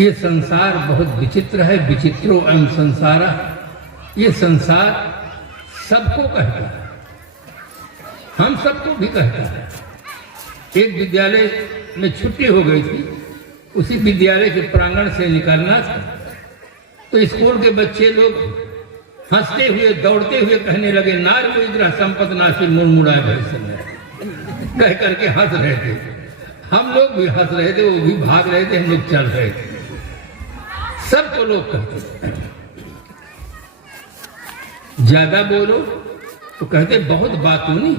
ये संसार बहुत विचित्र है, विचित्रो अयं संसारा। ये संसार सबको कहता है, हम सबको भी कहता है। एक विद्यालय में छुट्टी हो गई थी, उसी विद्यालय के प्रांगण से निकलना था, तो स्कूल के बच्चे लोग हंसते हुए दौड़ते हुए कहने लगे, नार विग्रह संपत नाशी मुड़मुड़ाए भैंस, कह करके हंस रहे थे। हम लोग भी हंस रहे थे, वो भी भाग रहे थे, हम लोग चल रहे थे। सब तो लोग कहते ज्यादा बोलो तो कहते बहुत बातूनी,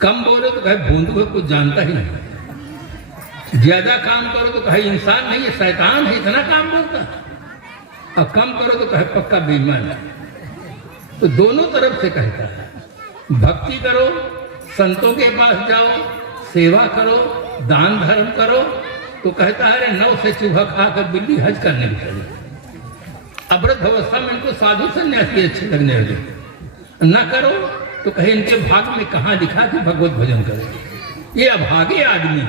कम बोलो तो कहे भोंदू है, कुछ जानता ही नहीं। ज्यादा काम करो तो कहे इंसान नहीं है, शैतान है, इतना काम बोलता है। और कम करो तो कहे पक्का बेईमान है। तो दोनों तरफ से कहता है। भक्ति करो, संतों के पास जाओ, सेवा करो, दान धर्म करो, तो कहता है अरे 9 से चूहा खाकर बिल्ली हज करने निकली। अवृद्ध अवस्था में इनको साधु सन्यासी अच्छे लगने लगे। न करो तो कहे इनके भाग में कहाँ लिखा कि भगवत भजन करें। ये अभागे आदमी,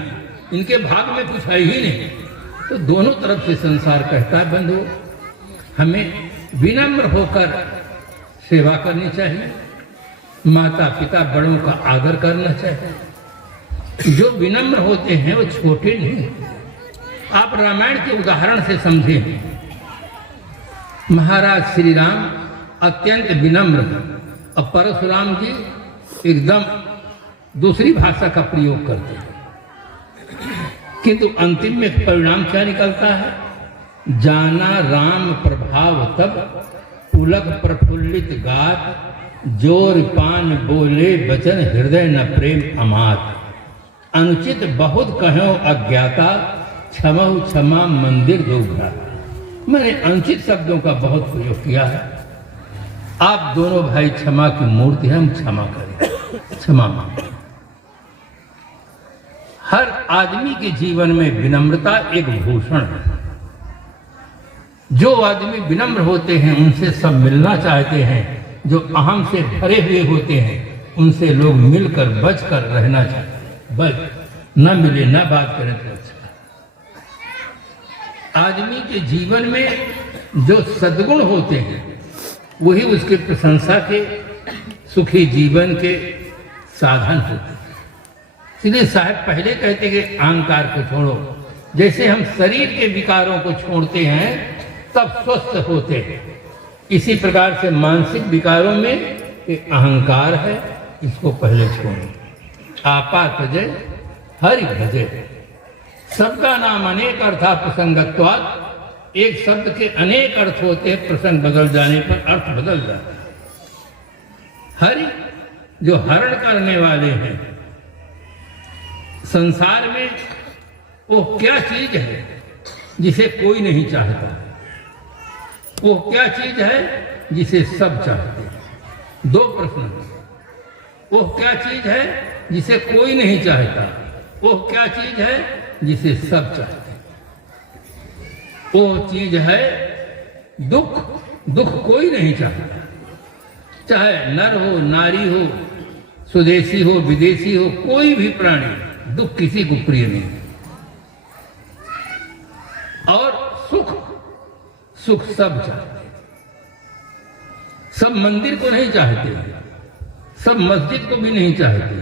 इनके भाग में कुछ है ही नहीं। तो दोनों तरफ से संसार कहता है बंधु, हमें विनम्र होकर सेवा करनी चाहिए, माता पिता बड़ों का आदर करना चाहिए। जो विनम्र होते हैं वो छोटे नहीं। आप रामायण के उदाहरण से समझें। महाराज श्री राम अत्यंत विनम्र और परशुराम जी एकदम दूसरी भाषा का प्रयोग करते हैं, किंतु अंतिम में परिणाम क्या निकलता है? जाना राम प्रभाव तब पुलक प्रफुल्लित गात, जोर पान बोले वचन हृदय न प्रेम अमात। अनुचित बहुत कहो अज्ञाता, क्षमहु क्षमा मंदिर दो भ्राता। मैंने अनुचित शब्दों का बहुत प्रयोग किया है। आप दोनों भाई क्षमा की मूर्ति हैं, हम क्षमा करें, क्षमा मांगें। हर आदमी के जीवन में विनम्रता एक भूषण है। जो आदमी विनम्र होते हैं उनसे सब मिलना चाहते हैं। जो अहम से भरे हुए होते हैं उनसे लोग मिलकर बचकर रहना चाहते हैं। बस न मिले न बात करें तो अच्छा। आदमी के जीवन में जो सद्गुण होते हैं वही उसके प्रशंसा के, सुखी जीवन के साधन होते हैं। इसलिए साहब पहले कहते कि अहंकार को छोड़ो। जैसे हम शरीर के विकारों को छोड़ते हैं तब स्वस्थ होते हैं, इसी प्रकार से मानसिक विकारों में एक अहंकार है, इसको पहले छोड़ो। आपा तजय हरि भजय। सबका नाम अनेक अर्था प्रसंगत्वात्। एक शब्द के अनेक अर्थ होते हैं, प्रसंग बदल जाने पर अर्थ बदल जाता है। हरि जो हरण करने वाले हैं। संसार में वो क्या चीज है जिसे कोई नहीं चाहता? वो क्या चीज है जिसे सब चाहते हैं? दो प्रश्न। वो क्या चीज है जिसे कोई नहीं चाहता? वो क्या चीज है जिसे सब चाहते हैं? वो चीज है दुख। दुख कोई नहीं चाहता, चाहे नर हो, नारी हो, स्वदेशी हो, विदेशी हो, कोई भी प्राणी, दुख किसी को प्रिय नहीं। और सुख, सुख सब चाहते हैं। सब मंदिर को नहीं चाहते, सब मस्जिद को भी नहीं चाहते,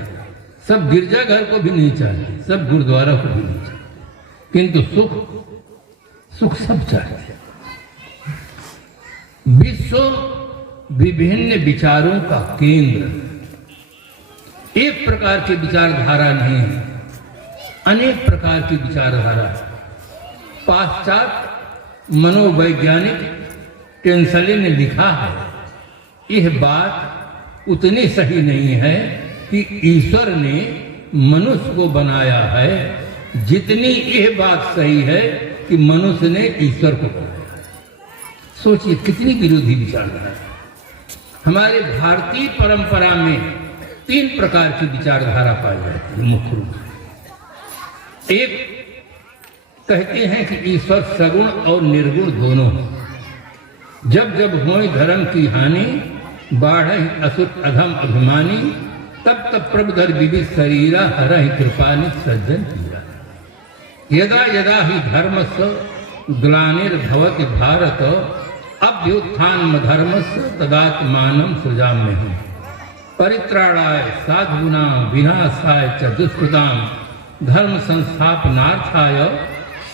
सब गिरजाघर को भी नहीं चाहते, सब गुरुद्वारा को भी नहीं चाहते, किंतु सुख, सुख सब चाहते हैं। विश्व विभिन्न विचारों का केंद्र। एक प्रकार की विचारधारा नहीं है, अनेक प्रकार की विचारधारा। पाश्चात्य मनोवैज्ञानिक टेंसले ने लिखा है, यह बात उतनी सही नहीं है कि ईश्वर ने मनुष्य को बनाया है जितनी यह बात सही है कि मनुष्य ने ईश्वर को बनाया। सोचिए कितनी विरोधी विचारधारा। हमारे भारतीय परंपरा में 3 प्रकार की विचारधारा पाई जाती है मुख्य रूप से। एक कहते हैं कि ईश्वर सगुण और निर्गुण दोनों हैं। जब जब होए धर्म की हानि, बाढ़ असुर अधम अभिमानी, तब तब प्रभु धर विविध शरीरा हरहि कृपानित सज्जन किया। यदा यदा हि धर्मस्य ग्लानिर्भवति भारत अभ्युत्थानमधर्मस्य तदात्मानं सृजाम्यहम् परित्राणाय साधूनां विनाशाय च दुष्कृतां धर्म संस्थापनार्थाय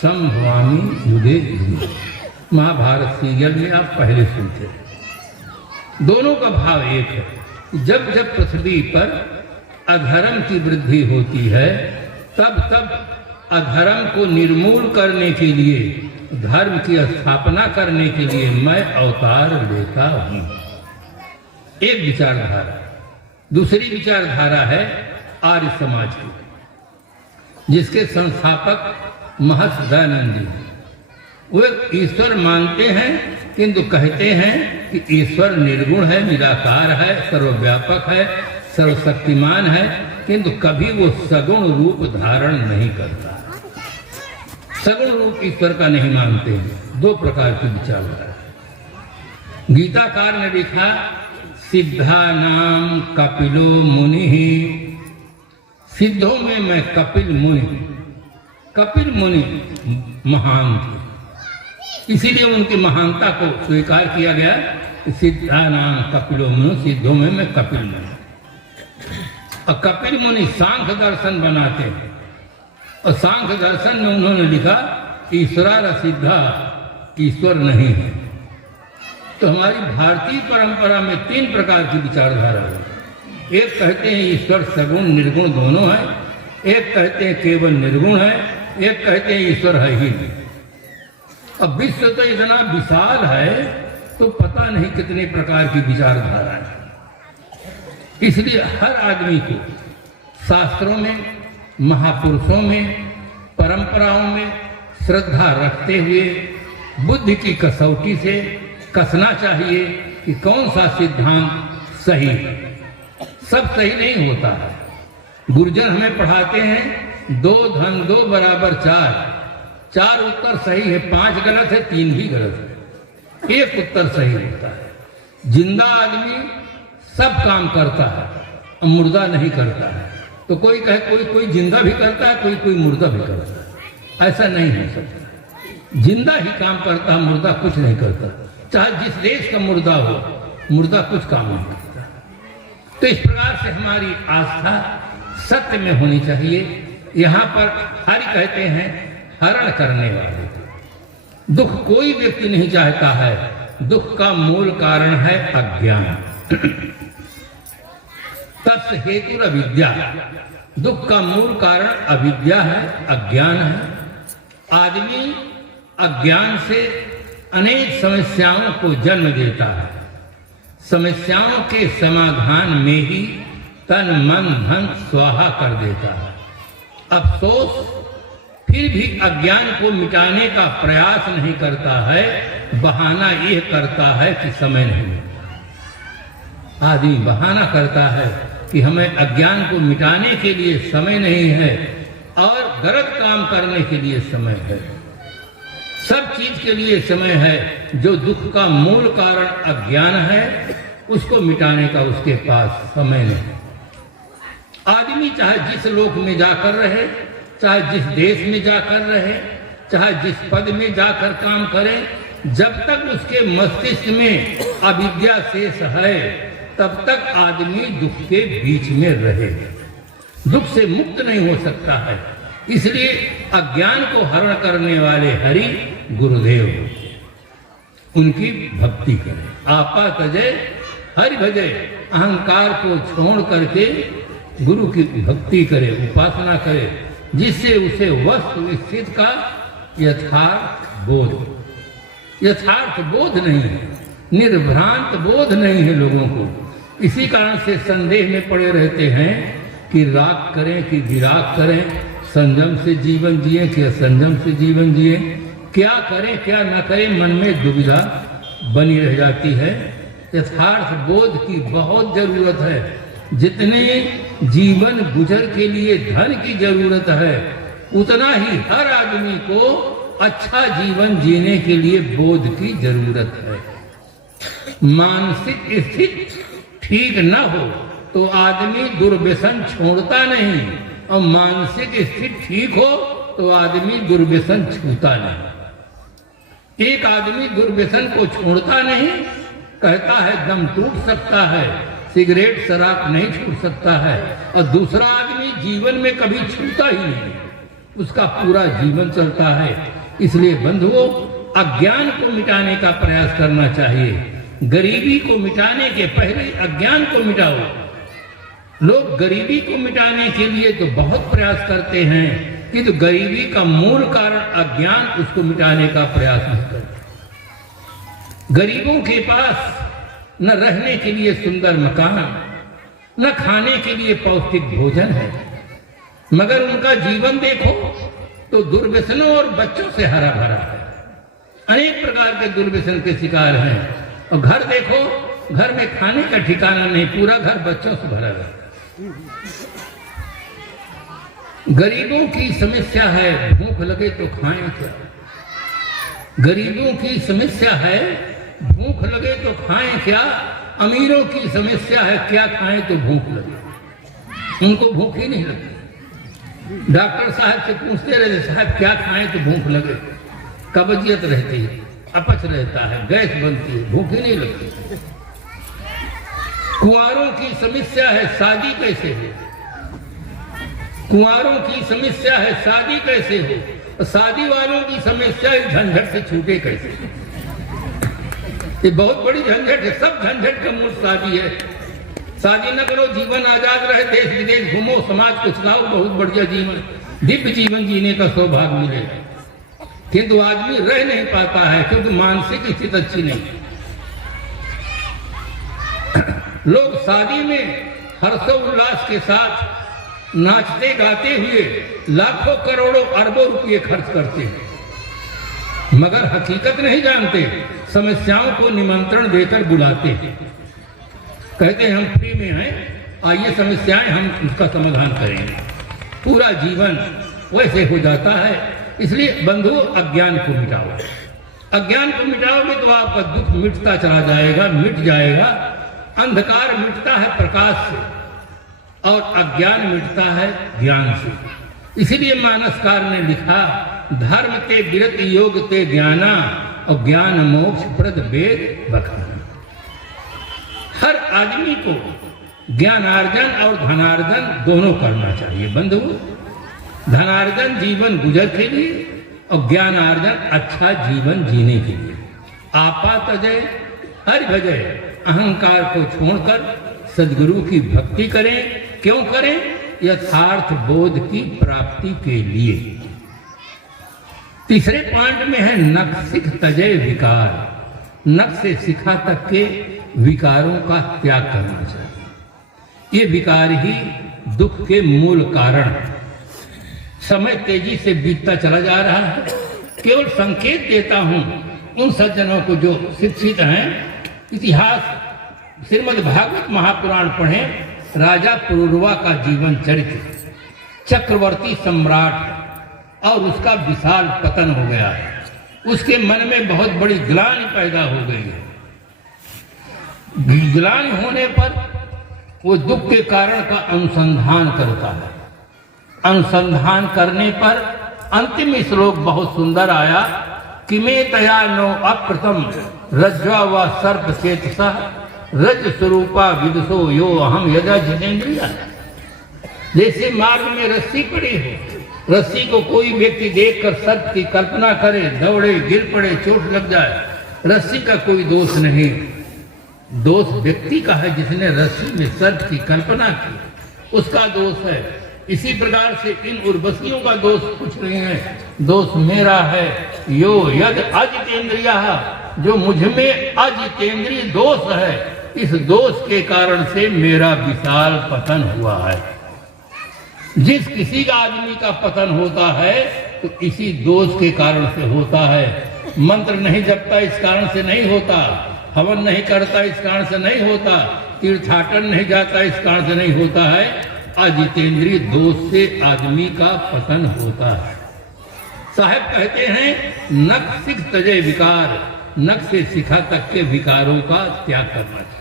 संभवामि युगे युगे। महाभारत सीरियल में आप पहले सुनते। दोनों का भाव एक है। जब जब पृथ्वी पर अधर्म की वृद्धि होती है तब तब अधर्म को निर्मूल करने के लिए, धर्म की स्थापना करने के लिए मैं अवतार लेता हूं। एक विचारधारा। दूसरी विचारधारा है आर्य समाज की, जिसके संस्थापक महर्षि दयानंद जी। वे ईश्वर मानते हैं किंतु कहते हैं कि ईश्वर निर्गुण है, निराकार है, सर्वव्यापक है, सर्वशक्तिमान है, किंतु कभी वो सगुण रूप धारण नहीं करता। सगुण रूप ईश्वर का नहीं मानते हैं। दो प्रकार की विचारधारा। गीताकार ने लिखा सिद्धा नाम कपिलो मुनि। सिद्धों में मैं कपिल मुनि। कपिल मुनि महान थे, इसीलिए उनकी महानता को स्वीकार किया गया। सिद्धा नाम कपिलो मुनि, सिद्धों में मैं कपिल मुनि। और कपिल मुनि सांख्य दर्शन बनाते हैं और सांख्य दर्शन में उन्होंने लिखा ईश्वरा सिद्धा, ईश्वर नहीं है। तो हमारी भारतीय परंपरा में तीन प्रकार की विचारधारा है। एक कहते हैं ईश्वर सगुण निर्गुण दोनों है, एक कहते हैं केवल निर्गुण है, एक कहते हैं ईश्वर है ही नहीं। अब विश्व तो इतना विशाल है तो पता नहीं कितने प्रकार की विचारधारा है। इसलिए हर आदमी को शास्त्रों में, महापुरुषों में, परंपराओं में श्रद्धा रखते हुए बुद्धि की कसौटी से कसना चाहिए कि कौन सा सिद्धांत सही है। सब सही नहीं होता है। गुरुजन हमें पढ़ाते हैं 2 धन 2 बराबर 4, 4 उत्तर सही है, 5 गलत है, 3 भी गलत है, 1 उत्तर सही होता है। जिंदा आदमी सब काम करता है और मुर्दा नहीं करता है। तो कोई कहे कोई जिंदा भी करता है, कोई मुर्दा भी करता है। ऐसा नहीं हो सकता। जिंदा ही काम करता है, मुर्दा कुछ नहीं करता। चाहे जिस देश का मुर्दा हो, मुर्दा कुछ काम नहीं करता। तो इस प्रकार से हमारी आस्था सत्य में होनी चाहिए। यहाँ पर हरि कहते हैं हरण करने वाले। दुख कोई व्यक्ति नहीं चाहता है। दुख का मूल कारण है अज्ञान। तस् हेतु अविद्या। दुख का मूल कारण अविद्या है, अज्ञान है। आदमी अज्ञान से अनेक समस्याओं को जन्म देता है। समस्याओं के समाधान में ही तन मन धन स्वाहा कर देता है। अफसोस फिर भी अज्ञान को मिटाने का प्रयास नहीं करता है। बहाना यह करता है कि समय नहीं मिलता। आदमी बहाना करता है कि हमें अज्ञान को मिटाने के लिए समय नहीं है और गलत काम करने के लिए समय है। सब चीज के लिए समय है। जो दुख का मूल कारण अज्ञान है, उसको मिटाने का उसके पास समय नहीं। आदमी चाहे जिस लोक में जाकर रहे, चाहे जिस देश में जाकर रहे, चाहे जिस पद में जाकर काम करे, जब तक उसके मस्तिष्क में अविद्या शेष है, तब तक आदमी दुख के बीच में रहे, दुख से मुक्त नहीं हो सकता है। इसलिए अज्ञान को हरण करने वाले हरि गुरुदेव, उनकी भक्ति करें। आपा तजय हरि भजय। अहंकार को छोड़ करके गुरु की भक्ति करे, उपासना करे, जिससे उसे वस्तु स्थित का यथार्थ बोध नहीं है, निर्भ्रांत बोध नहीं है लोगों को। इसी कारण से संदेह में पड़े रहते हैं कि राग करें कि विराग करें, संयम से जीवन जिए कि असंयम से जीवन जिए, क्या करें क्या न करें, मन में दुविधा बनी रह जाती है। यथार्थ बोध की बहुत जरूरत है। जितने जीवन गुजर के लिए धन की जरूरत है, उतना ही हर आदमी को अच्छा जीवन जीने के लिए बोध की जरूरत है। मानसिक स्थिति ठीक न हो तो आदमी दुर्व्यसन छोड़ता नहीं, और मानसिक स्थिति ठीक हो तो आदमी दुर्व्यसन छूता नहीं। एक आदमी दुर्व्यसन को छोड़ता नहीं, कहता है दम टूट सकता है, सिगरेट शराब नहीं छूट सकता है, और दूसरा आदमी जीवन में कभी छूता ही नहीं, उसका पूरा जीवन चलता है। इसलिए बंधुओं, अज्ञान को मिटाने का प्रयास करना चाहिए। गरीबी को मिटाने के पहले अज्ञान को मिटाओ। लोग गरीबी को मिटाने के लिए तो बहुत प्रयास करते हैं, किंतु गरीबी का मूल कारण अज्ञान, उसको मिटाने का प्रयास नहीं करते। गरीबों के पास न रहने के लिए सुंदर मकान, न खाने के लिए पौष्टिक भोजन है, मगर उनका जीवन देखो तो दुर्व्यसनों और बच्चों से हरा भरा है। अनेक प्रकार के दुर्व्यसन के शिकार हैं। और घर देखो, घर में खाने का ठिकाना नहीं, पूरा घर बच्चों से भरा है। गरीबों की समस्या है भूख लगे तो खाएं क्या। गरीबों की समस्या है भूख लगे तो खाएं क्या। अमीरों की समस्या है क्या खाएं तो भूख लगे, उनको भूख ही नहीं लगती। डॉक्टर साहब से पूछते रहते, साहब क्या खाएं तो भूख लगे। कब्जियत रहती है, अपच रहता है, गैस बनती है, भूख ही नहीं लगती। कुंवारों की समस्या है शादी कैसे हो। कुंवारों की समस्या है शादी कैसे हो। शादी वालों की समस्या है झंझट से छूटे कैसे। ये बहुत बड़ी झंझट है, सब झंझट का मूल शादी है। शादी न करो, जीवन आजाद रहे, देश विदेश घूमो, समाज को चलाओ, बहुत बढ़िया जीवन, दिव्य जीवन जीने का सौभाग्य मिलेगा। किंतु आदमी रह नहीं पाता है क्योंकि मानसिक स्थिति अच्छी नहीं। लोग शादी में हर्षोल्लास के साथ नाचते गाते हुए लाखों करोड़ों अरबों रुपये खर्च करते हैं, मगर हकीकत नहीं जानते। समस्याओं को निमंत्रण देकर बुलाते हैं, कहते हैं हम फ्री में हैं, आइए समस्याएं हम उसका समाधान करेंगे। पूरा जीवन वैसे हो जाता है। इसलिए बंधु, अज्ञान को मिटाओ। अज्ञान को मिटाओगे तो आपका दुख मिटता चला जाएगा, मिट जाएगा। अंधकार मिटता है प्रकाश से और अज्ञान मिटता है ज्ञान से। इसीलिए मानसकार ने लिखा, धर्म ते विरत योग ते ज्ञाना और ज्ञान मोक्ष प्रद वेद बखाना। हर आदमी को ज्ञानार्जन और धनार्जन दोनों करना चाहिए बंधु। धनार्जन जीवन गुजर के लिए और ज्ञानार्जन अच्छा जीवन जीने के लिए। आपातजय हरि भजय, अहंकार को छोड़कर सद्गुरु की भक्ति करें। क्यों करें? यथार्थ बोध की प्राप्ति के लिए। तीसरे पॉइंट में है नख तजय विकार। नख से शिखा तक के विकारों का त्याग करना चाहिए। ये विकार ही दुख के मूल कारण। समय तेजी से बीतता चला जा रहा है। केवल संकेत देता हूं उन सज्जनों को जो शिक्षित हैं। इतिहास श्रीमद् भागवत महापुराण पढ़ें। राजा पुरुरवा का जीवन चरित्र, चक्रवर्ती सम्राट, और उसका विशाल पतन हो गया है। उसके मन में बहुत बड़ी ग्लानि पैदा हो गई है। ग्लानि होने पर वो दुख के कारण का अनुसंधान करता है। अनुसंधान करने पर अंतिम श्लोक बहुत सुंदर आया कि मैं तया नो अप्रतम रज्ज्वा व सर्प चेतसः रज स्वरूपा विदुषो यो अहम यदा जितेंद्रिया। जैसे मार्ग में रस्सी पड़ी हो, रस्सी को कोई व्यक्ति देखकर सर्प की कल्पना करे, दौड़े, गिर पड़े, चोट लग जाए, रस्सी का कोई दोष नहीं, दोष व्यक्ति का है जिसने रस्सी में सर्प की कल्पना की, उसका दोष है। इसी प्रकार से इन उर्वशियों का दोष कुछ नहीं है, दोष मेरा है। यो यद अजितेंद्रिया, जो मुझ में अजितेंद्रिय दोष है, इस दोष के कारण से मेरा विशाल पतन हुआ है। जिस किसी का आदमी का पतन होता है तो इसी दोष के कारण से होता है। मंत्र नहीं जपता इस कारण से नहीं होता, हवन नहीं करता इस कारण से नहीं होता, तीर्थाटन नहीं जाता इस कारण से नहीं होता है। अजितेंद्रिय दोष से आदमी का पतन होता है। साहब कहते हैं नख शिख तजय विकार, नख से शिखा तक के विकारों का त्याग करना चाहिए।